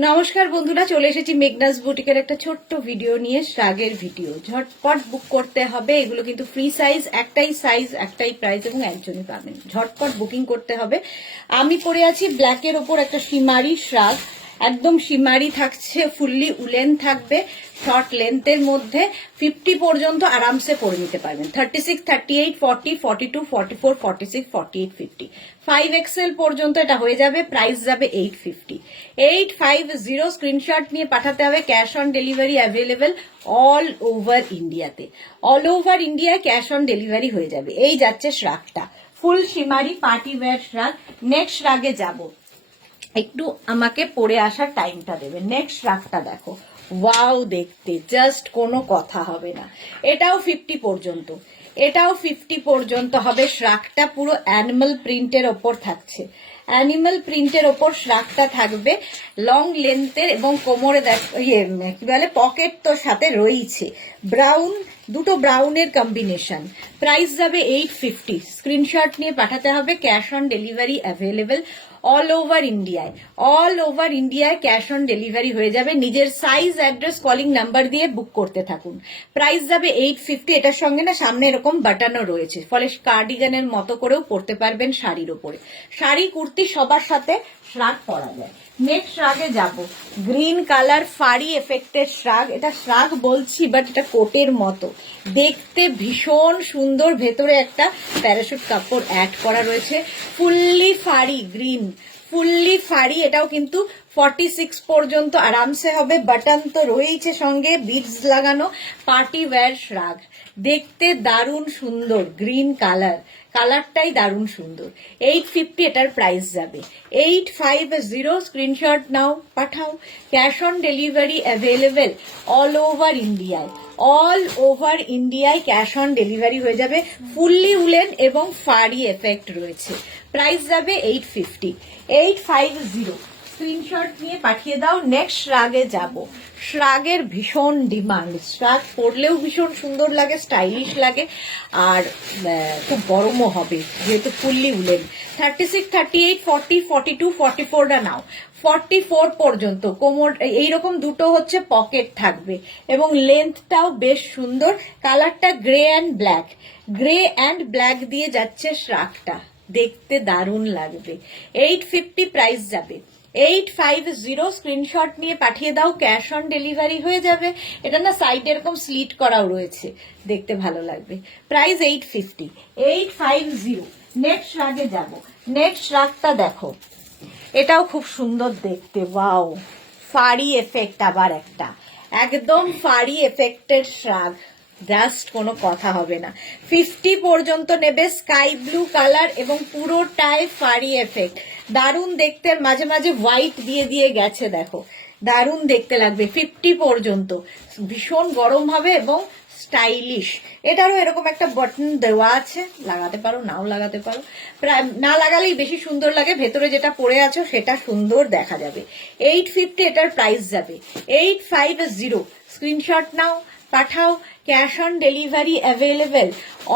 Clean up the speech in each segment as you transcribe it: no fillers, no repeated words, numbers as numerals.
নমস্কার বন্ধুরা, চলে এসেছি মেঘনাস বুটিকের একটা ছোট্ট ভিডিও নিয়ে। শ্রাগের ভিডিও ঝটপট বুক করতে হবে। এগুলো কিন্তু ফ্রি সাইজ, একটাই প্রাইস এবং একজনই পাবেন। ঝটপট বুকিং করতে হবে। আমি পরে আছি ব্ল্যাকের ওপর একটা শিমারি শ্রাগ, একদম শিমারি থাকছে, ফুললি উলেন থাকবে, শর্ট লেন্থের মধ্যে 50 পর্যন্ত আরামসে পরে নিতে পারবেন। 36, 38, 40, 42, 44, 46, 48, 50, 5XL পর্যন্ত এটা হয়ে যাবে। প্রাইস যাবে 850। 850 স্ক্রিনশট নিয়ে পাঠাতে হবে। Cash on delivery available all over ইন্ডিয়াতে। অল ওভার ইন্ডিয়ায় ক্যাশ অন ডেলিভারি হয়ে যাবে। এই যাচ্ছে শ্রাগটা, full shimmery party wear shrug. Next শ্রাগে যাব, একটু আমাকে পরে আসার টাইমটা দেবে। নেক্সট শ্রাগটা দেখো, ওয়াও, দেখতে জাস্ট কোনো কথা হবে না। এটাও 50 পর্যন্ত, এটাও 50 পর্যন্ত হবে। শ্রাগটা পুরো অ্যানিমাল প্রিন্টের ওপর থাকছে, অ্যানিমাল প্রিন্টের ওপর শ্রাগটা থাকবে, লং লেন্থের এবং কোমরে কি বলে পকেট তো সাথে রয়েছে। ব্রাউন, দুটো ব্রাউনের কম্বিনেশন। প্রাইস যাবে 850। স্ক্রিনশট নিয়ে পাঠাতে হবে। Cash on delivery available all over ইন্ডিয়ায়। অল ওভার ইন্ডিয়ায় ক্যাশ অন ডেলিভারি হয়ে যাবে। নিজের সাইজ, অ্যাড্রেস, কলিং নাম্বার দিয়ে বুক করতে থাকুন। প্রাইস যাবে 850। এটার সঙ্গে না সামনে এরকম বাটনও রয়েছে, ফলে কার্ডিগানের মতো করেও পরতে পারবেন শাড়ির ওপরে। শাড়ি, কুর্তি সবার সাথে শ্রাগ পরা যায়। নেক্সট শ্রাগে যাব, গ্রিন কালার ফাড়ি এফেক্টের শ্রাগ। এটা শ্রাগ বলছি বাট এটা কোটের মতো দেখতে, ভীষণ সুন্দর। ভেতরে একটা প্যারাশুট কাপড় অ্যাড করা রয়েছে। ফুললি ফাড়ি গ্রিন, ফুললি ফাড়ি। এটাও কিন্তু 46 পর্যন্ত আরামসে হবে। বাটন তো রয়েছে সঙ্গে, বিডস লাগানো, পার্টি ওয়্যার শ্রাগ। দেখতে দারুণ সুন্দর, গ্রিন কালার, কালারটাই দারুণ সুন্দর। 850 এটার প্রাইস যাবে। 850 স্ক্রিনশট নাও, পাঠাও। Cash on delivery available all over ইন্ডিয়ায়। অল ওভার ইন্ডিয়ায় ক্যাশ অন ডেলিভারি হয়ে যাবে। ফুললি উলেন এবং ফাড়ি এফেক্ট রয়েছে। প্রাইস যাবে 850। 850 স্ক্রিনশট নিয়ে পাঠিয়ে দাও। নেক্সট শ্রাগে যাব। শ্রাগের ভীষণ ডিমান্ড। শ্রাগ পরলেও ভীষণ সুন্দর লাগে, স্টাইলিশ লাগে, আর খুব গরমও হবে যেহেতু ফুললি উলেন। 36, 38, 40, 42, 44টা নাও। 44 পর্যন্ত কোমর এইরকম দুটো হচ্ছে পকেট থাকবে এবং লেন্থটাও বেশ সুন্দর। কালারটা grey and black, grey and black দিয়ে যাচ্ছে শ্রাগটা, দেখতে দারুণ লাগবে। 850 প্রাইস যাবে। 850 স্ক্রিনশট নিয়ে পাঠিয়ে দাও। ক্যাশ অন ডেলিভারি হয়ে যাবে। এটা না সাইডে এরকম স্লিট করাও রয়েছে, দেখতে ভালো লাগবে। প্রাইস 850। 850। নেক্সট শ্রাগে যাব। নেক্সট শ্রাগটা দেখো, এটাও খুব সুন্দর দেখতে, ওয়াও, ফাড়ি এফেক্ট। আবার একটা একদম ফাড়ি এফেক্টের শ্রাগ, জাস্ট কোনো কথা হবে না। 50 পর্যন্ত নেবে। স্কাই ব্লু কালার এবং পুরোটায় ফাড়ি এফেক্ট, দারুণ দেখতে। মাঝে মাঝে হোয়াইট দিয়ে দিয়ে গেছে, দেখো দারুণ দেখতে লাগবে। 50 পর্যন্ত, ভীষণ গরম হবে এবং স্টাইলিশ। এটারও এরকম একটা বাটন দেওয়া আছে, লাগাতে পারো, নাও লাগাতে পারো। প্রায় না লাগালেই বেশি সুন্দর লাগে। ভেতরে যেটা পরে আছো সেটা সুন্দর দেখা যাবে। 850 এটার প্রাইস যাবে। 850 স্ক্রিনশট নাও, পাঠাও। Cash on delivery available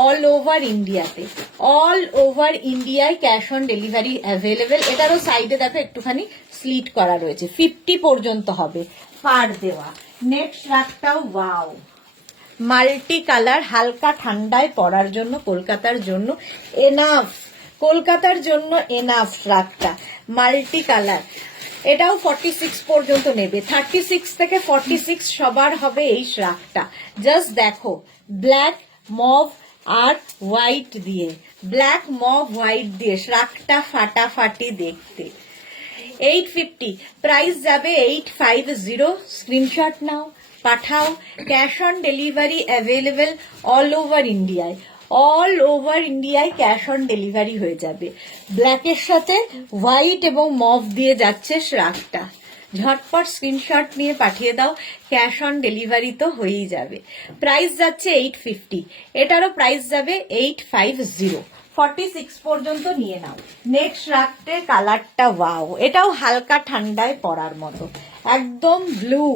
all over ইন্ডিয়াতে। অল ওভার ইন্ডিয়ায় ক্যাশ অন ডেলিভারি অ্যাভেলেবেল। এটারও সাইডে দেখো একটুখানি স্লিট করা রয়েছে। 50 পর্যন্ত হবে, পার দেওয়া। নেক্সট রাগটাও ওয়াও, মাল্টি কালার, হালকা ঠান্ডায় পরার জন্য, কলকাতার জন্য এনাফ, কলকাতার জন্য এনাফ। রাগটা মাল্টি কালার, এটাও 46 পর্যন্ত নেবে। 36 থেকে 46 সবার হবে এই শ্রাগটা। জাস্ট দেখো, ব্ল্যাক মভ আর হোয়াইট দিয়ে, ব্ল্যাক মভ হোয়াইট দিয়ে শ্রাগটা ফাটাফাটি দেখতে। 850 প্রাইস যাবে। 850 স্ক্রিনশট নাও, পাঠাও। Cash on delivery available all over ইন্ডিয়ায়। অল ওভার ইন্ডিয়ায় ক্যাশ অন ডেলিভারি হয়ে যাবে। ব্ল্যাকের সাথে হোয়াইট এবং মভ দিয়ে যাচ্ছে শ্রাগটা। ঝটপট স্ক্রিনশট নিয়ে পাঠিয়ে দাও। ক্যাশ অন ডেলিভারি তো হয়েই যাবে। প্রাইস যাচ্ছে 850। এটারও প্রাইস যাবে 850। 46 পর্যন্ত নিয়ে নাও। নেক্সট রাখতে কালারটা ওয়াও, এটাও হালকা ঠান্ডায় পরার মতো, একদম ব্লু,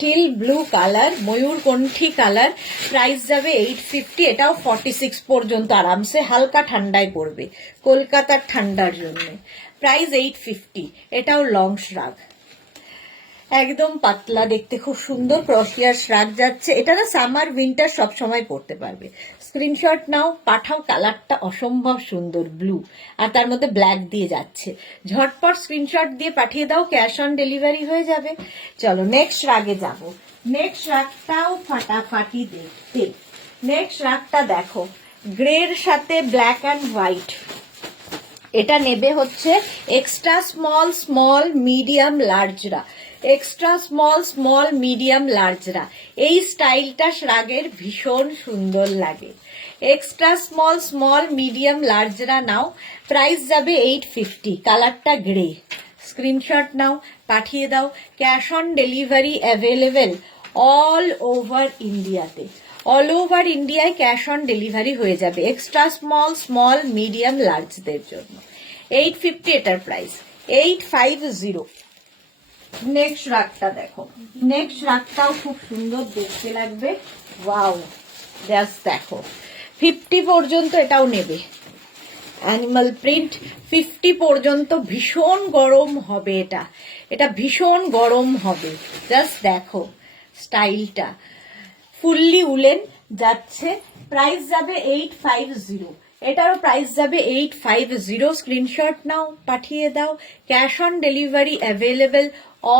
টিল ব্লু কালার, ময়ূরকণ্ঠী কালার। প্রাইস যাবে 850। এটাও 46 পর্যন্ত আরামসে হালকা ঠান্ডায় পড়বে, কলকাতার ঠান্ডার জন্য। প্রাইস 850। এটাও লং শ্রাগ। একদম পাতলা, দেখতে খুব সুন্দর ক্রশিয়ার শ্রাগ যাচ্ছে। এটা না সামার উইন্টার সব সময় পরতে পারবে। স্ক্রিনশট নাও, পাঠাও। কালারটা অসম্ভব সুন্দর, ব্লু আর তার মধ্যে ব্ল্যাক দিয়ে যাচ্ছে। ঝটপট স্ক্রিনশট দিয়ে পাঠিয়ে দাও, ক্যাশ অন ডেলিভারি হয়ে যাবে। চলো নেক্সট রাগে যাব। নেক্সট রাগটাও ফাটাফাটি দেখতে। নেক্সট রাগটা দেখো, গ্রের সাথে ব্ল্যাক অ্যান্ড হোয়াইট। এটা নেবে হচ্ছে এক্সট্রা স্মল, স্মল, মিডিয়াম, লার্জরা। এক্সট্রা স্মল, স্মল, মিডিয়াম, লার্জরা। এই স্টাইলটা শ্রাগের ভীষণ সুন্দর লাগে। এক্সট্রা স্মল, স্মল, মিডিয়াম, লার্জরা নাও। প্রাইস যাবে 850। কালারটা গ্রে। স্ক্রিনশট নাও, পাঠিয়ে দাও। Cash on delivery available all over ইন্ডিয়াতে। অল ওভার ইন্ডিয়ায় ক্যাশ অন ডেলিভারি হয়ে যাবে এক্সট্রা স্মল, স্মল, মিডিয়াম, লার্জদের জন্য। 850 এটার প্রাইস। 850। নেক্সট রাগটা দেখো। নেক্সট রাগটাও খুব সুন্দর দেখতে লাগবে। ওয়াও, জাস্ট দেখো। 50 পর্যন্ত এটাও নেবে। অ্যানিমাল প্রিন্ট 50 পর্যন্ত। ভীষণ গরম হবে এটা। এটা ভীষণ গরম হবে। জাস্ট দেখো স্টাইলটা। ফুললি উলেন যাচ্ছে। প্রাইস যাবে 850। এটারও প্রাইস যাবে 850। স্ক্রিনশট নাও, পাঠিয়ে দাও। Cash on delivery available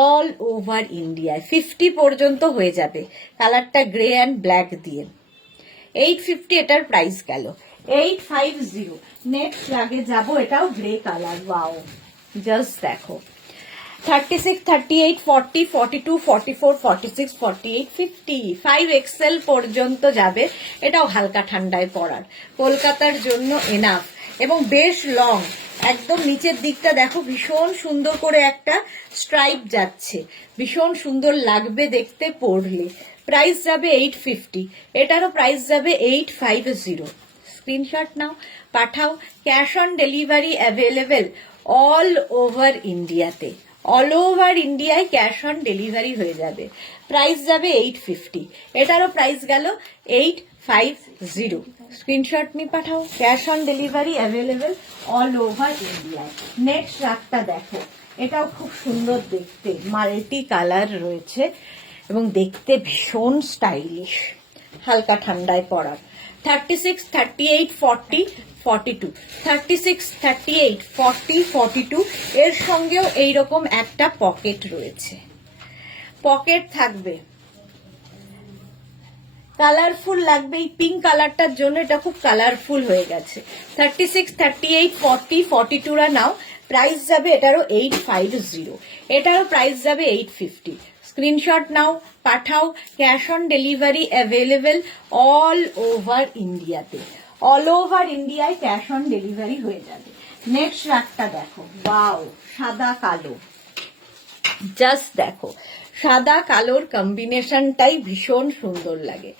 all over ইন্ডিয়ায়। 50 পর্যন্ত হয়ে যাবে। কালারটা গ্রে অ্যান্ড ব্ল্যাক দিয়ে। 850 এটার প্রাইস গেল। 850। নেক্সট আগে যাব, এটাও গ্রে কালার। ওয়াও, জাস্ট দেখো। 36, 38, 40, 42, 44, 46, 48, 50, 5XL পর্যন্ত যাবে। এটাও হালকা ঠান্ডায় পরার, কলকাতার জন্য এনাফ এবং বেশ লং। একদম নিচের দিকটা দেখো, ভীষণ সুন্দর করে একটা স্ট্রাইপ যাচ্ছে। ভীষণ সুন্দর লাগবে দেখতে পরলে। প্রাইস যাবে 850। এটারও প্রাইস যাবে 850। স্ক্রিনশট নাও, পাঠাও। Cash on delivery available all over ইন্ডিয়াতে। অল ওভার ইন্ডিয়ায় ক্যাশ অন ডেলিভারি হয়ে যাবে। প্রাইস যাবে 850। এটারও প্রাইস গেল 850। স্ক্রিনশট নিয়ে পাঠাও। Cash on delivery available all over ইন্ডিয়ায়। নেক্সট রাগটা দেখো। এটাও খুব সুন্দর দেখতে, মাল্টি কালার রয়েছে এবং দেখতে ভীষণ স্টাইলিশ, হালকা ঠান্ডায় পরার। 36, 38, 40, 42, 36, 38, 40, 42। এর সঙ্গেও এইরকম একটা পকেট রয়েছে। পকেট থাকবে, কালারফুল লাগবে। এই পিঙ্ক কালারটার জন্য এটা খুব কালারফুল হয়ে গেছে। 36, 38, 40, 42 রা নাও। প্রাইস যাবে এটারও 850। এটারও প্রাইস যাবে 850। স্ক্রিনশট নাও, পাঠাও। Cash on delivery available all over ইন্ডিয়াতে। অল ওভার ইন্ডিয়ায় ক্যাশ অন ডেলিভারি হয়ে যাবে। নেক্সট রাগটা দেখো। ওয়াও, সাদা কালো। জাস্ট দেখো, সাদা কালোর কম্বিনেশনটাই ভীষণ সুন্দর লাগে।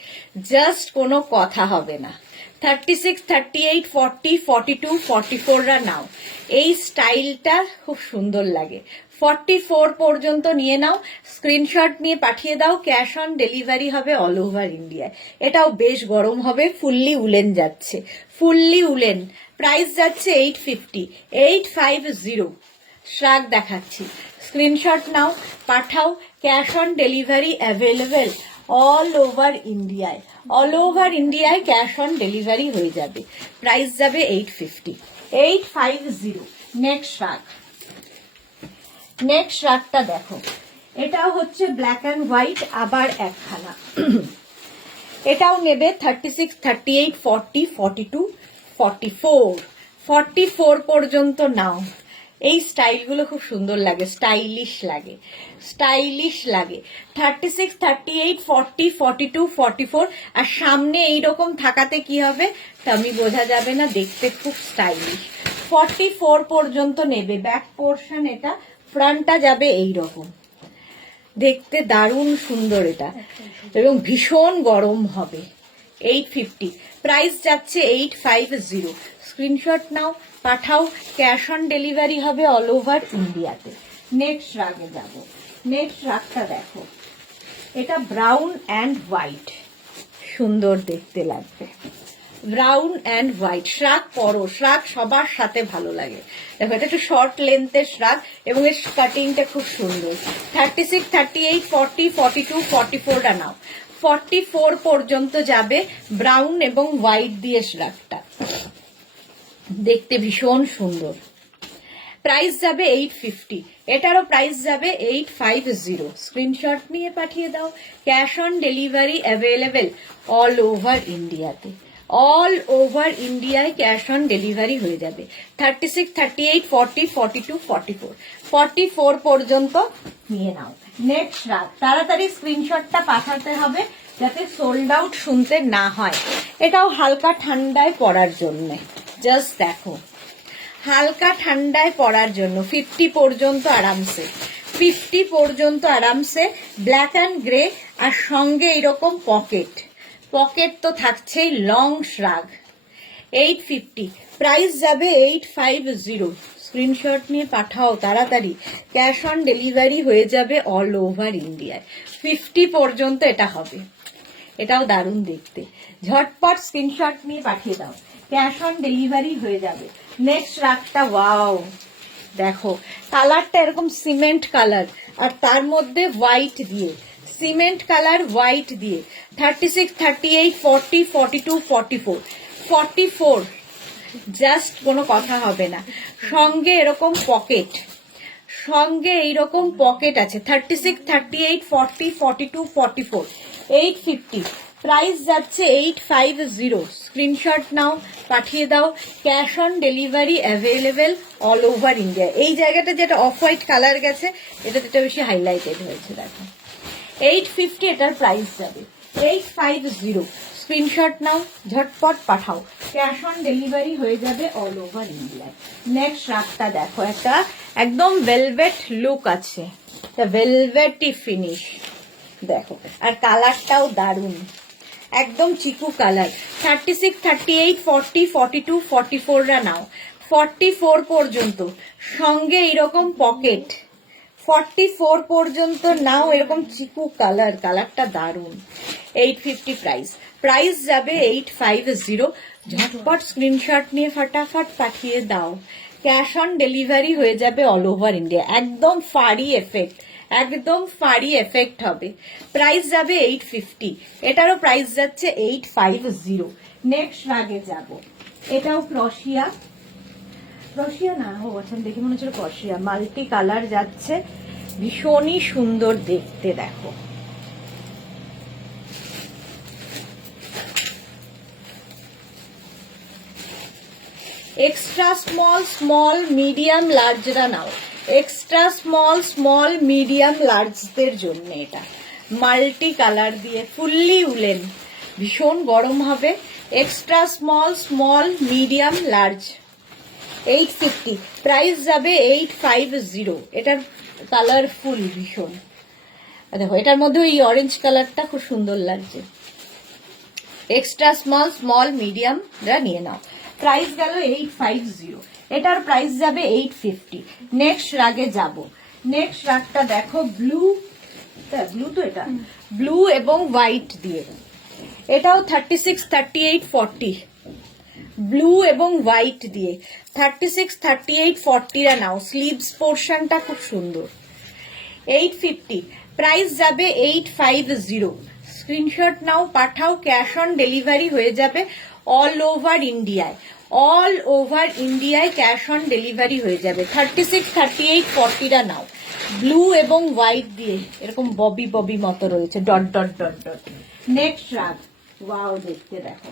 জাস্ট কোনো কথা হবে না। 36, 38, 40, 42, 44 রা নাও। এই স্টাইলটা খুব সুন্দর লাগে। 44 পর্যন্ত নিয়ে নাও। স্ক্রিনশট নিয়ে পাঠিয়ে দাও। ক্যাশ অন ডেলিভারি হবে অল ওভার ইন্ডিয়ায়। এটাও বেশ গরম হবে। ফুললি উলেন যাচ্ছে, ফুললি উলেন। প্রাইস যাচ্ছে 850। 850। শ্রাগ দেখাচ্ছি। স্ক্রিনশট নাও, পাঠাও। Cash on delivery available all over ইন্ডিয়ায়। অল ওভার ইন্ডিয়ায় ক্যাশ অন ডেলিভারি হয়ে যাবে। প্রাইস যাবে 850। 850। নেক্সট শ্রাগ। নেক্সট শ্রাগটা দেখো। এটাও হচ্ছে ব্ল্যাক অ্যান্ড হোয়াইট, আবার একখানা। এটাও নেবে 36, 38, 40, 42, 44। 44 পর্যন্ত নাও। এই স্টাইলগুলো খুব সুন্দর লাগে, স্টাইলিশ লাগে, স্টাইলিশ লাগে। 36, 38, 40, 42, 44। আর সামনে এইরকম থাকাতে কি হবে, টামি বোঝা যাবে না, দেখতে খুব স্টাইলিশ। 44 পর্যন্ত নেবে। ব্যাক পোর্শন এটা, ফ্রন্টটা যাবে এইরকম। দেখতে দারুণ সুন্দর এটা এবং ভীষণ গরম হবে। 850। প্রাইস যাচ্ছে 850। স্ক্রিনশট নাও, পাঠাও। ক্যাশ অন ডেলিভারি হবে অল ওভার ইন্ডিয়াতে। নেক্সট রাগে যাব। নেক্সট রাগটা দেখো। এটা ব্রাউন অ্যান্ড হোয়াইট, সুন্দর দেখতে লাগবে। Brown and white. শ্রাগ পরো, শ্রাগ সবার সাথে ভালো লাগে। দেখো এটা একটু শর্ট লেন্থের শ্রাগ এবং এর কাটিংটা খুব সুন্দর। 36, 38, 40, 42, 44টা নাও। 44 পর্যন্ত যাবে ব্রাউন এবং হোয়াইট দিয়ে শ্রাগটা, দেখতে ভীষণ সুন্দর। প্রাইস যাবে 850, এটারও প্রাইস যাবে 850। স্ক্রিনশট নিয়ে পাঠিয়ে দাও। Cash on delivery available all over ইন্ডিয়াতে, অল ওভার ইন্ডিয়ায় ক্যাশ অন ডেলিভারি হয়ে যাবে। 36, 38, 40, 42, 44, 44 পর্যন্ত নিয়ে নাও। নেক্সট রাত তাড়াতাড়ি স্ক্রিনশটটা পাঠাতে হবে যাতে সোল্ড আউট শুনতে না হয়। এটাও হালকা ঠান্ডায় পরার জন্য, জাস্ট দেখো হালকা ঠান্ডায় পরার জন্য। 50 পর্যন্ত আরামসে, 50 পর্যন্ত আরামসে। ব্ল্যাক অ্যান্ড গ্রে আর সঙ্গে এরকম পকেট, পকেট তো থাকছেই। লং শ্রাগ 850, প্রাইস যাবে 850। স্ক্রিনশট নিয়ে পাঠাও তাড়াতাড়ি, ক্যাশ অন ডেলিভারি হয়ে যাবে অল ওভার ইন্ডিয়ায়। 50 পর্যন্ত এটা হবে। এটাও দারুণ দেখতে, ঝটপট স্ক্রিনশট নিয়ে পাঠিয়ে দাও, ক্যাশ অন ডেলিভারি হয়ে যাবে। নেক্সট রাগটা ওয়াও, দেখো কালারটা এরকম সিমেন্ট কালার আর তার মধ্যে হোয়াইট দিয়ে, সিমেন্ট কালার হোয়াইট দিয়ে। 36, 38, 40, 42, 44, 44 জাস্ট কোনো কথা হবে না। সঙ্গে এরকম পকেট, সঙ্গে এইরকম পকেট আছে। 36, 38, 40, 42, 44, 850। প্রাইস যাচ্ছে 850। স্ক্রিনশট নাও, পাঠিয়ে দাও। Cash on delivery available all over India. এই জায়গাটা যেটা অফ হোয়াইট কালার গেছে, এটা যেটা বেশি হাইলাইটেড হয়েছে দেখো। 850 এটার প্রাইস যাবে। 850। স্ক্রিনশট নাও, ঝটপট পাঠাও, ক্যাশ অন ডেলিভারি হয়ে যাবে অল ওভার ইন্ডিয়ায়। নেক্সট রাগটা দেখো, একটা একদম ভেলভেট লুক আছে, ভেলভেটি ফিনিশ দেখো, আর কালারটাও দারুণ, একদম চিকু কালার। 36, 38, 40, 42, 44রা নাও। 44 পর্যন্ত সঙ্গে এরকম পকেট। 44 পর্যন্ত নাও, এরকম চিকু কালার, কালারটা দারুণ। 850 প্রাইস, প্রাইস যাবে 850। ঝটপট স্ক্রিনশট নিয়ে ফাটাফাট পাঠিয়ে দাও, ক্যাশ অন ডেলিভারি হয়ে যাবে অল ওভার ইন্ডিয়া। একদম ফাড়ি এফেক্ট, একদম ফাড়ি এফেক্ট হবে। প্রাইস যাবে 850, এটারও প্রাইস যাচ্ছে 850। নেক্সট রাগে যাব, এটাও ক্রশিয়া, ক্রশিয়া না ও আচ্ছা দেখে মনে হচ্ছে ক্রশিয়া। মাল্টি কালার যাচ্ছে, ভীষণই সুন্দর দেখতে দেখো। এক্সট্রা স্মল, স্মল, মিডিয়াম, লার্জরা নাও। এক্সট্রা স্মল, স্মল, মিডিয়াম, লার্জদের জন্য এটা মাল্টি কালার দিয়ে, ফুললি উলেন, ভীষণ গরম হবে। Extra small, small, medium, large. 850, price যাবে 850। এটার কালারফুল ভীষণ, দেখো এটার মধ্যে ওই অরেঞ্জ কালারটা খুব সুন্দর লাগছে। এক্সট্রা স্মল, স্মল, মিডিয়ামরা নিয়ে নাও। প্রাইস গেল 850, এটার প্রাইস যাবে 850। নেক্সট রাগে যাব, নেক্সট রাগটা দেখো ব্লু, ব্লু তো এটা ব্লু এবং হোয়াইট দিয়ে। এটাও 36, 38, 40 ব্লু এবং হোয়াইট দিয়ে। 36, 38, 40রা নাও। স্লিভস পোর্শনটা খুব সুন্দর। 850, প্রাইস যাবে 850। স্ক্রিনশট নাও, পাঠাও, ক্যাশ অন ডেলিভারি হয়ে যাবে অল ওভার ইন্ডিয়ায়, অল ওভার ইন্ডিয়ায় ক্যাশ অন ডেলিভারি হয়ে যাবে। 36, 38, 40রা নাও। ব্লু এবং হোয়াইট দিয়ে এরকম ববি ববি মতো রয়েছে, dot dot dot dot. Next রাগ, ওয়াও দেখতে দেখো,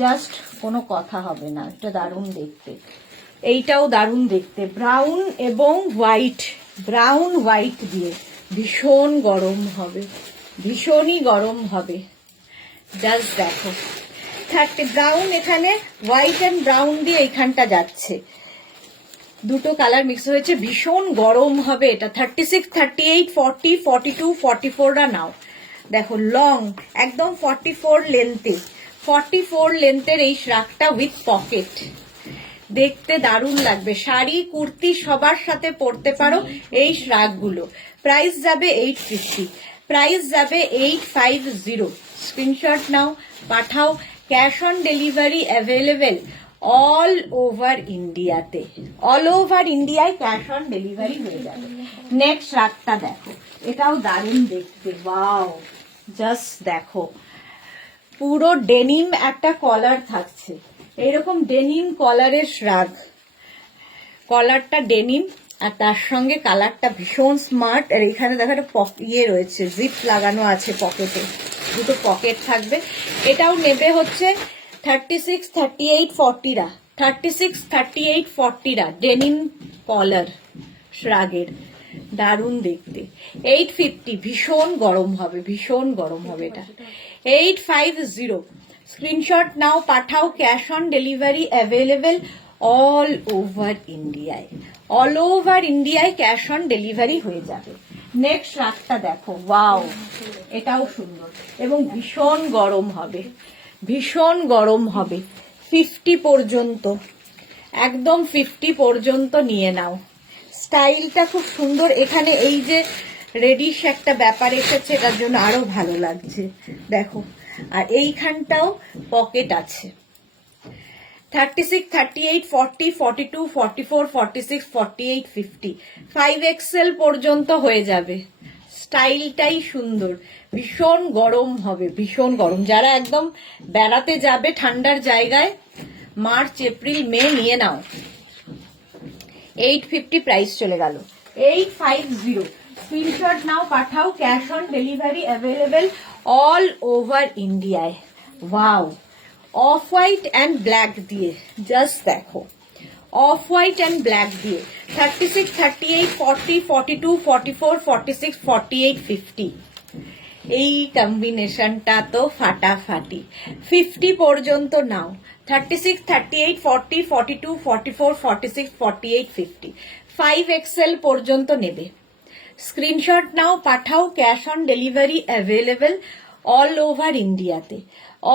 জাস্ট কোনো কথা হবে না, এটা দারুণ দেখতে। এইটাও দারুণ দেখতে, ব্রাউন এবং হোয়াইট, ব্রাউন হোয়াইট দিয়ে ভীষণ গরম হবে, ভীষণই গরম হবে। জাস্ট দেখো 30 ব্রাউন, এখানে হোয়াইট অ্যান্ড ব্রাউন দিয়ে এইখানটা যাচ্ছে, দুটো কালার মিক্স হয়েছে, ভীষণ গরম হবে এটা। 36, 38, 40, 42, 44রা নাও। দেখো লং, একদম 44 লেন্থে, 44 লেন্থের এই শ্রাগটা উইথ পকেট, দেখতে দারুণ লাগবে। শাড়ি, কুর্তি সবার সাথে পরতে পারো এই শ্রাগগুলো। প্রাইস যাবে 850, প্রাইস যাবে 850। স্ক্রিনশট নাও, পাঠাও, cash on delivery available all over ইন্ডিয়াতে। অল ওভার ইন্ডিয়ায় ক্যাশ অন ডেলিভারি হয়ে যাবে। নেক্সট রাগটা দেখো, এটাও দারুণ দেখতে, ওয়াও, জাস্ট দেখো, পুরো ডেনিম একটা কলার থাকছে, এরকম ডেনিম কলারের শ্রাগ, কলারটা ডেনিম আর তার সঙ্গে কালারটা ভীষণ স্মার্ট। আর এখানে দেখো একটা ইয়ে রয়েছে, জিপ লাগানো আছে পকেটে, দুটো পকেট থাকবে। এটাও নেবে হচ্ছে 36, 38, 40রা, 36, 38, 40রা, ডেনিম কলার শ্রাগের, দারুণ দেখতে। 850, ভীষণ গরম হবে, ভীষণ গরম হবে এটা। 850, স্ক্রিনশট নাও, পাঠাও, cash on delivery available all over ইন্ডিয়ায়। অল ওভার ইন্ডিয়ায় ক্যাশ অন ডেলিভারি হয়ে যাবে। নেক্সট রাগটা দেখো, ওয়াও, এটাও সুন্দর এবং ভীষণ গরম হবে, ভীষণ গরম হবে। 50 পর্যন্ত, একদম 50 পর্যন্ত নিয়ে নাও। স্টাইলটা খুব সুন্দর, এখানে এই যে রেডিশ একটা ব্যাপার এসেছে, এটার জন্য আরো ভালো লাগছে দেখো। আর এইখানটাও পকেট আছে। 36, 38, 40, 42, 44, 46, 48, 50, 5XL পর্যন্ত হয়ে যাবে। স্টাইলটাই সুন্দর, ভীষণ গরম হবে, ভীষণ গরম। যারা একদম বেড়াতে যাবে ঠান্ডার জায়গায়, মার্চ, এপ্রিল, মে নিয়ে নাও। 850 প্রাইস চলে গেল। 850, স্ক্রিনশট নাও, পাঠাও, cash on delivery available all over ইন্ডিয়ায়। Wow, off white and black দিয়ে, জাস্ট দেখো, অফ হোয়াইট অ্যান্ড ব্ল্যাক দিয়ে। 36, 38, 40, 42, 44, 46, 48, 50, এই কম্বিনেশনটা তো ফাটাফাটি। 50 পর্যন্ত নাও। 36, 38, 40, 42, 44, 46, 48, 50, 5XL পর্যন্ত নেবে। স্ক্রিনশট নাও, পাঠাও, cash on delivery available all over ইন্ডিয়াতে।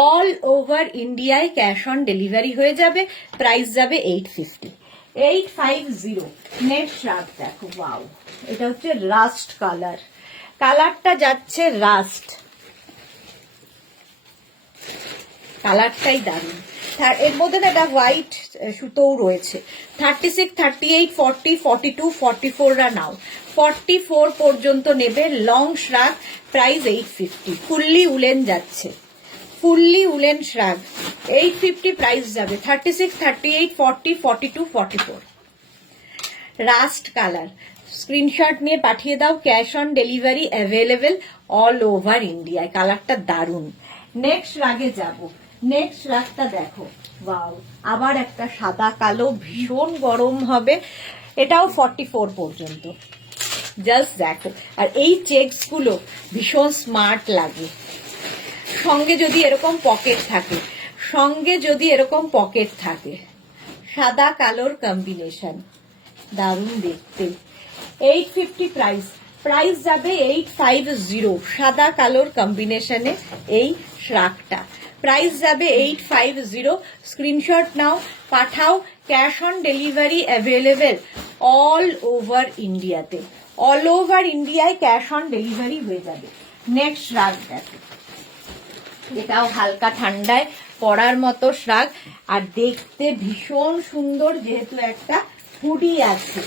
অল ওভার ইন্ডিয়ায় ক্যাশ অন ডেলিভারি হয়ে যাবে। প্রাইস যাবে 850। 850। নেক্সট রাগ দেখো, ওয়াও, এটা হচ্ছে রাস্ট কালার, কালারটা যাচ্ছে রাস্ট, কালারটাই দারুণ। এর মধ্যে একটা হোয়াইট সুতোও রয়েছে। 36, 38, 40, 42, 44রা নাও। 44 পর্যন্ত নেবে, লং শ্রাগ, প্রাইস 850। ফুললি উলেন যাচ্ছে, ফুললি উলেন শ্রাগ, 850 প্রাইস যাবে। 36, 38, 40, 42, 44, রাস্ট কালার। স্ক্রিনশট নিয়ে পাঠিয়ে দাও, cash on delivery available all over ইন্ডিয়ায়। কালারটা দারুণ। নেক্সট রাগে যাব। নেক্সট রাগটা দেখো, ওয়াও, আবার একটা সাদা কালো, ভীষণ গরম হবে। এটাও 44 পর্যন্ত, জাস্ট দেখো। আর এই চেকস গুলো ভীষণ স্মার্ট লাগে, সঙ্গে যদি এরকম পকেট থাকে, সঙ্গে যদি এরকম পকেট থাকে, সাদা কালোর কম্বিনেশন, দারুণ দেখতে। 850 প্রাইস, প্রাইস যাবে 850, সাদা কালোর কম্বিনেশনে এই শ্রাগটা, প্রাইস যাবে 850। স্ক্রিনশট নাও, পাঠাও, cash on delivery available all over ইন্ডিয়াতে। অল ওভার ইন্ডিয়ায় ক্যাশ অন ডেলিভারি হয়ে যাবে। নেক্সট শ্রাগ দেখো, এটাও হালকা ঠান্ডায় পরার মতো শ্রাগ, আর দেখতে ভীষণ সুন্দর, যেহেতু একটা হুডি আছে।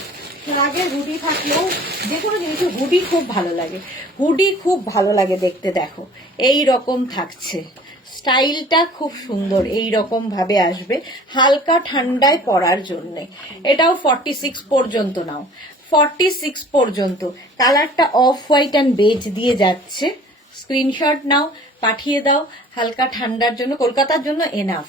শ্রাগের হুডি থাকলেও যে কোনো জিনিস, হুডি খুব ভালো লাগে, হুডি খুব ভালো লাগে দেখতে। দেখো এই রকম থাকছে, স্টাইলটা খুব সুন্দর, এই রকম ভাবে আসবে হালকা ঠান্ডায় পরার জন্য। এটাও 46 পর্যন্ত নাও, 46 পর্যন্ত। কালারটা অফ হোয়াইট অ্যান্ড বেজ দিয়ে যাচ্ছে। স্ক্রিনশট নাও, পাঠিয়ে দাও, হালকা ঠান্ডার জন্য, কলকাতার জন্য এনাফ।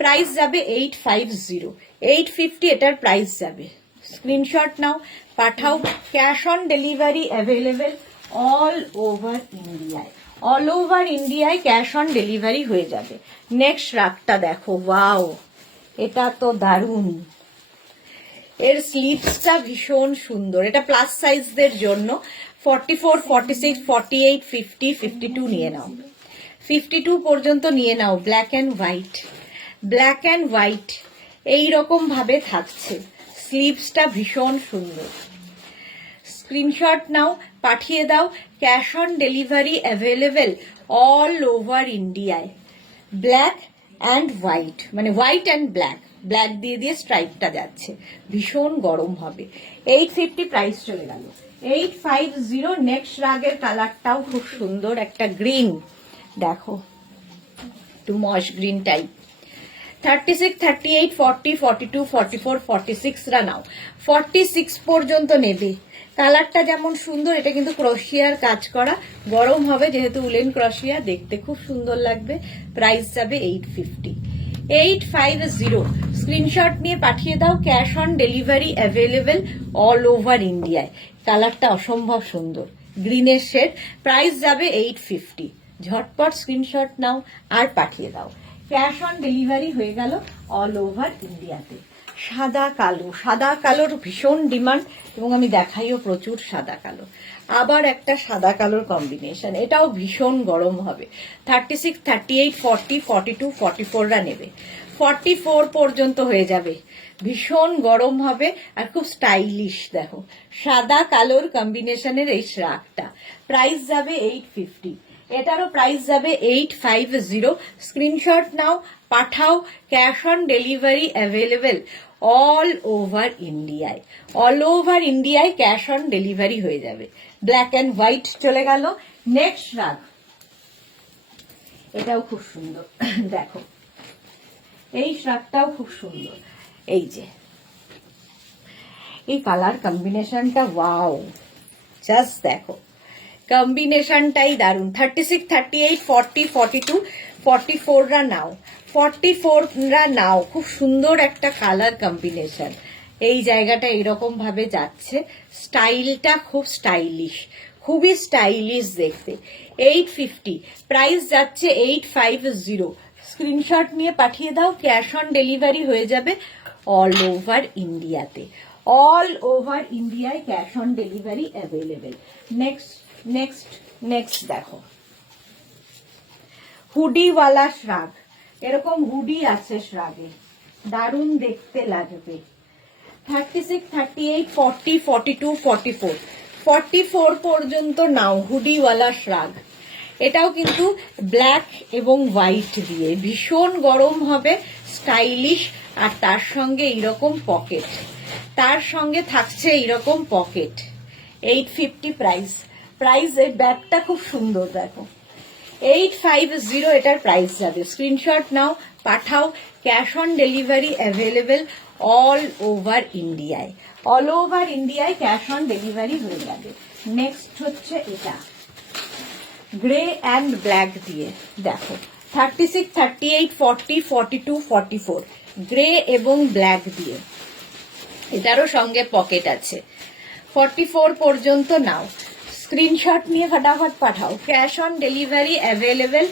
প্রাইস যাবে 850, 850 এটার প্রাইস যাবে। স্ক্রিনশট নাও, পাঠাও, cash on delivery available all over ইন্ডিয়ায়। অল ওভার ইন্ডিয়ায় ক্যাশ অন ডেলিভারি হয়ে যাবে। নেক্সট রাগটা দেখো, ওয়াও, এটা তো দারুণ। এর স্লিভসটা ভীষণ সুন্দর, এটা প্লাস সাইজদের জন্য। 44, 46, 48, 50, 52 নিয়ে নাও, 52 পর্যন্ত নিয়ে নাও। Black and white, black and white এইরকম ভাবে থাকছে। স্লিভসটা ভীষণ সুন্দর। স্ক্রিনশট নাও, পাঠিয়ে দাও, cash on delivery available all over ইন্ডিয়ায়। ব্ল্যাক অ্যান্ড হোয়াইট, মানে হোয়াইট অ্যান্ড ব্ল্যাক, ব্ল্যাক দিয়ে দিয়ে স্ট্রাইপটা যাচ্ছে, ভীষণ গরম হবে। 850 প্রাইস চলে গেল। 850। নেক্সট রাগের কালারটাও খুব সুন্দর, একটা গ্রিন, দেখো একটু মশ গ্রিন টাইপ। 36, 38, 40, 42, 44, 46 রা নাও, 46 পর্যন্ত নেবে। কালারটা যেমন সুন্দর, এটা কিন্তু ক্রোশিয়ার কাজ করা, গরম হবে যেহেতু উলেন ক্রোশিয়া, দেখতে খুব সুন্দর লাগবে। প্রাইস যাবে 850। 850। স্ক্রিনশট নিয়ে পাঠিয়ে দাও, cash on delivery available all over ইন্ডিয়ায়। কালারটা অসম্ভব সুন্দর, গ্রিনের শেড। প্রাইস যাবে 850। ঝটপট স্ক্রিনশট নাও আর পাঠিয়ে দাও। ক্যাশ অন ডেলিভারি হয়ে গেল অল ওভার ইন্ডিয়াতে। সাদা কালো, সাদা কালোর ভীষণ ডিমান্ড এবং আমি দেখাইও প্রচুর সাদা কালো। আবার একটা সাদা কালোর কম্বিনেশন, এটাও ভীষণ গরম হবে। 36, 38, 40, 42, 44 রা নেবে। 44 পর্যন্ত হয়ে যাবে, ভীষণ গরম হবে আর খুব স্টাইলিশ। দেখো সাদা কালোর কম্বিনেশনের এই শ্রাগটা। প্রাইস যাবে 850। এটারও প্রাইস যাবে 850। স্ক্রিনশট নাও, পাঠাও, cash on delivery available all over ইন্ডিয়ায়। অল ওভার ইন্ডিয়ায় ক্যাশ অন ডেলিভারি হয়ে যাবে। ব্ল্যাক অ্যান্ড হোয়াইট চলে গেল। নেক্সট রাগ, এটাও খুব সুন্দর, দেখো এই শ্রাগটাও খুব সুন্দর। এই যে এই কালার কম্বিনেশনটা, ওয়াও, জাস্ট দেখো কম্বিনেশনটাই দারুণ। 36, 38, 40, 42, 44 রা নাও, 44 রা নাও। খুব সুন্দর একটা কালার কম্বিনেশন, এই জায়গাটা এরকম ভাবে যাচ্ছে, স্টাইলটা খুব স্টাইলিশ, খুবই স্টাইলিশ দেখতে। 850। প্রাইস যাচ্ছে 850। স্ক্রিনশট নিয়ে পাঠিয়ে দাও, ক্যাশ অন ডেলিভারি হয়ে যাবে অল ওভার ইন্ডিয়াতে। অল ওভার ইন্ডিয়ায় cash on delivery available. Next next next দেখো হুডিওয়ালা শ্রাগ, এরকম হুডি আছে শ্রাগে, দারুণ দেখতে লাগবে। 36, 38, 40, 42, 44, 44 পর্যন্ত নাও হুডিওয়ালা শ্রাগ। এটাও কিন্তু ব্ল্যাক এবং হোয়াইট দিয়ে ভীষণ গরম হবে, স্টাইলিশ। আর তার সঙ্গে এইরকম পকেট, তার সঙ্গে থাকছে এইরকম পকেট। 850 প্রাইস। প্রাইস, এই ব্যাগটা খুব সুন্দর, দেখো 850 এটার প্রাইস যাবে। স্ক্রিনশট নাও, পাঠাও, cash on delivery available all over ইন্ডিয়ায়। অল ওভার ইন্ডিয়ায় ক্যাশ অন ডেলিভারি হয়ে যাবে। নেক্সট হচ্ছে এটা গ্রে অ্যান্ড ব্ল্যাক দিয়ে, দেখো 36, 38, 40, 42, 44, গ্রে এবং ব্ল্যাক দিয়ে, এটারও সঙ্গে পকেট আছে। 44 পর্যন্ত নাও, স্ক্রিনশট নিয়ে ফটাফট পাঠাও, cash on delivery available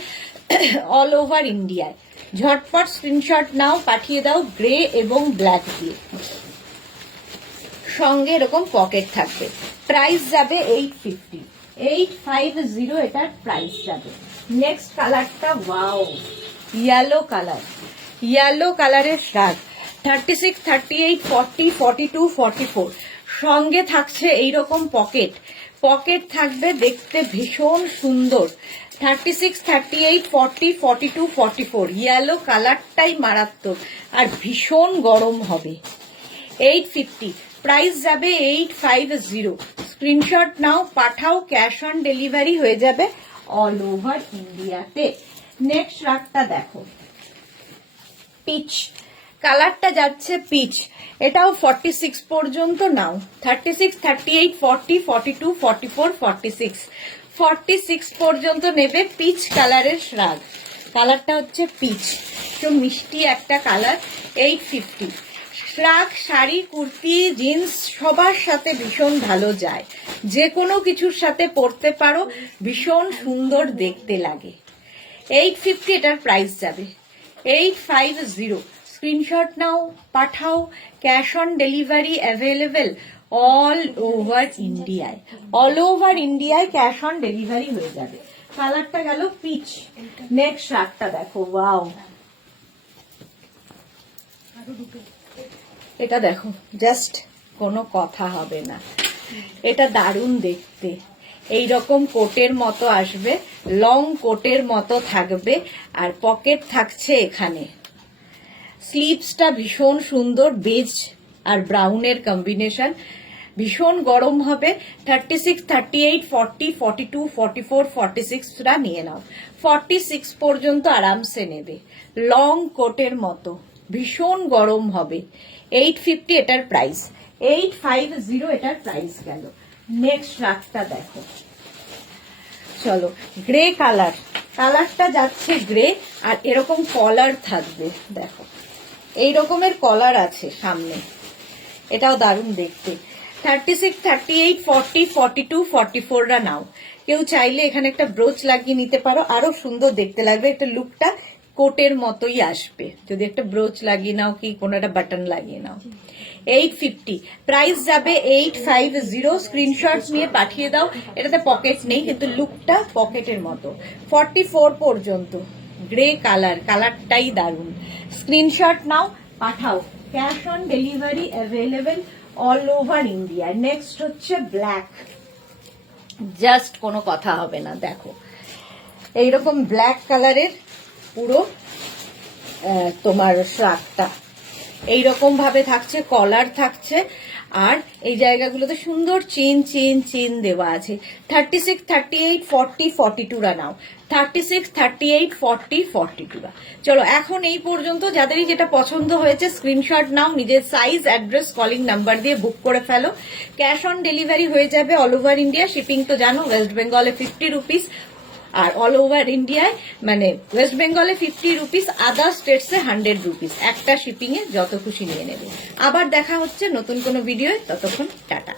all over ইন্ডিয়ায়। ঝটপট স্ক্রিনশট নাও, পাঠিয়ে দাও, গ্রে এবং ব্ল্যাক দিয়ে, সঙ্গে এরকম পকেট থাকবে। প্রাইস যাবে 850। 850 এটার প্রাইস যাবে। নেক্সট কালারটা, ওয়াও, ইয়েলো কালার, ইয়েলো কালারের শ্রাগ। 36, 38, 40, 42, 44, সঙ্গে থাকছে এইরকম পকেট, পকেট থাকবে, দেখতে ভীষণ সুন্দর। 36, 38, 40, 42, 44, ইয়েলো কালারটাই মারাত্মক আর ভীষণ গরম হবে। 850। প্রাইস যাবে 850। স্ক্রিনশট নাও, পাঠাও, ক্যাশ অন ডেলিভারি হয়ে যাবে অল ওভার ইন্ডিয়াতে। নেক্সট রাগটা দেখো, পিচ কালারটা যাচ্ছে পিচ, এটাও 46 পর্যন্ত নাও। 36, 38, 40, 42, 44, 46, 46 পর্যন্ত নেবে। পিচ কালারের শ্রাগ, কালারটা হচ্ছে পিচ, একটু মিষ্টি একটা কালার। 850। শ্রাগ শাড়ি, কুর্তি, জিন্স সবার সাথে ভীষণ ভালো যায়, যে কোনো কিছুর সাথে পরতে পারো, ভীষণ সুন্দর দেখতে লাগে। 850 এটার প্রাইস যাবে। 850। স্ক্রিনশট নাও, পাঠাও, cash on delivery available all over ইন্ডিয়ায়। অল ওভার ইন্ডিয়ায় ক্যাশ অন ডেলিভারি হয়ে যাবে। কালারটা গেল পিচ। নেক্সট শ্রাগটা দেখো, ওয়াও, এটা দেখো, জাস্ট কোনো কথা হবে না, এটা দারুণ দেখতে। এইরকম কোটের মতো আসবে, লং কোটের মতো থাকবে, আর পকেট থাকছে এখানে। স্লিভসটা ভীষণ সুন্দর, বেজ আর ব্রাউনের কম্বিনেশন, ভীষণ গরম হবে। 36, 38, 40, 42, 44, 46টা নিয়ে নাও, 46 পর্যন্ত আরামসে নেবে। লং কোটের মতো ভীষণ গরম হবে। 850 এটার প্রাইস, 850 এটার প্রাইস গেল। নেক্সট রাগটা দেখো, চলো গ্রে কালার, কালারটা যাচ্ছে গ্রে, আর এরকম কলার থাকবে, দেখো এই রকমের কলার আছে সামনে, এটাও দারুণ দেখতে। 36, 38, 40, 42, 44রা নাও। কেউ চাইলে এখানে একটা ব্রোচ লাগিয়ে নিতে পারো, আরো সুন্দর দেখতে লাগবে, একটা লুকটা কোটের মতোই আসবে যদি একটা ব্রোচ লাগিয়ে নাও কি কোনো একটা বাটন লাগিয়ে নাও। 850 প্রাইস যাবে, 850। স্ক্রিনশট নিয়ে পাঠিয়ে দাও। এটাতে পকেট নেই কিন্তু লুকটা পকেটের মতো। 44 পর্যন্ত গ্রে কালার, কালারটাই দারুণ। স্ক্রিনশট নাও, পাঠাও। Cash on delivery available all over India. Next হচ্ছে ব্ল্যাক, জাস্ট কোনো কথা হবে না। দেখো এইরকম ব্ল্যাক কালারের পুরো তোমার শ্রাগটা এইরকম ভাবে থাকছে, কলার থাকছে, আর এই জায়গাগুলোতে সুন্দর চেন চেন চেন দেওয়া আছে। 36, 38, 40, 42রা নাও। 36, 38, 40, 42রা। চলো এখন এই পর্যন্ত। যাদেরই যেটা পছন্দ হয়েছে স্ক্রিনশট নাও, নিজের সাইজ, অ্যাড্রেস, কলিং নাম্বার দিয়ে বুক করে ফেলো। ক্যাশ অন ডেলিভারি হয়ে যাবে অল ওভার ইন্ডিয়া। শিপিং তো জানো, ওয়েস্ট বেঙ্গলে 50 রুপিস, আর অল ওভার ইন্ডিয়ায় মানে ওয়েস্ট বেঙ্গলে 50 রুপিস, আদার স্টেটসে 100 রুপিস। একটা শিপিং এ যত খুশি নিয়ে নেবে। আবার দেখা হচ্ছে নতুন কোনো ভিডিও, ততক্ষণ টাটা।